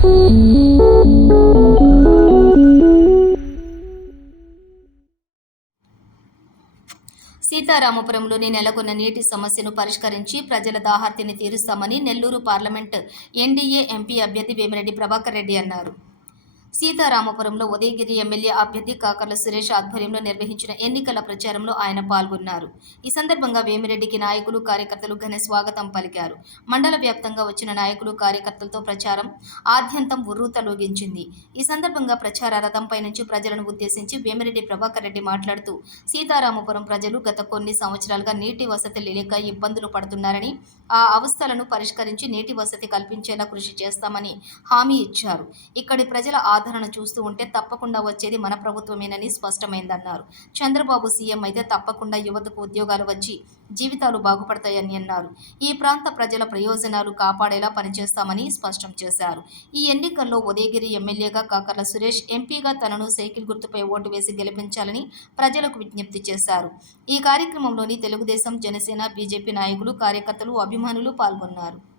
సీతారామపురంలోని నెలకొన్న నీటి సమస్యను పరిష్కరించి ప్రజల దాహార్తిని తీరుస్తామని నెల్లూరు పార్లమెంట్ ఎన్డీఏ ఎంపీ అభ్యర్థి వేమిరెడ్డి ప్రభాకర్ రెడ్డి అన్నారు. సీతారామపురంలో ఉదయగిరి ఎమ్మెల్యే అభ్యర్థి కాకర్ల సురేష్ ఆధ్వర్యంలో నిర్వహించిన ఎన్నికల ప్రచారంలో ఆయన పాల్గొన్నారు. ఈ సందర్భంగా వేమిరెడ్డికి నాయకులు, కార్యకర్తలు ఘన స్వాగతం పలికారు. మండల వ్యాప్తంగా వచ్చిన నాయకులు, కార్యకర్తలతో ప్రచారం ఆద్యంతం ఉర్రూతలూగించింది. ఈ సందర్భంగా ప్రచార రథంపై నుంచి ప్రజలను ఉద్దేశించి వేమిరెడ్డి ప్రభాకర్ రెడ్డి మాట్లాడుతూ సీతారామపురం ప్రజలు గత కొన్ని సంవత్సరాలుగా నీటి వసతి లేక ఇబ్బందులు పడుతున్నారని, ఆ అవస్థలను పరిష్కరించి నీటి వసతి కల్పించేలా కృషి చేస్తామని హామీ ఇచ్చారు. ఇక్కడి ప్రజల ఆదరణ చూస్తూ ఉంటే తప్పకుండా వచ్చేది మన ప్రభుత్వమేనని స్పష్టమైందన్నారు. చంద్రబాబు సీఎం అయితే తప్పకుండా యువతకు ఉద్యోగాలు వచ్చి జీవితాలు బాగుపడతాయని అన్నారు. ఈ ప్రాంత ప్రజల ప్రయోజనాలు కాపాడేలా పనిచేస్తామని స్పష్టం చేశారు. ఈ ఎన్నికల్లో ఉదయగిరి ఎమ్మెల్యేగా కాకర్ల సురేష్, ఎంపీగా తనను సైకిల్ గుర్తుపై ఓటు వేసి గెలిపించాలని ప్రజలకు విజ్ఞప్తి చేశారు. ఈ కార్యక్రమంలోని తెలుగుదేశం, జనసేన, బీజేపీ నాయకులు, కార్యకర్తలు, అభిమానులు పాల్గొన్నారు.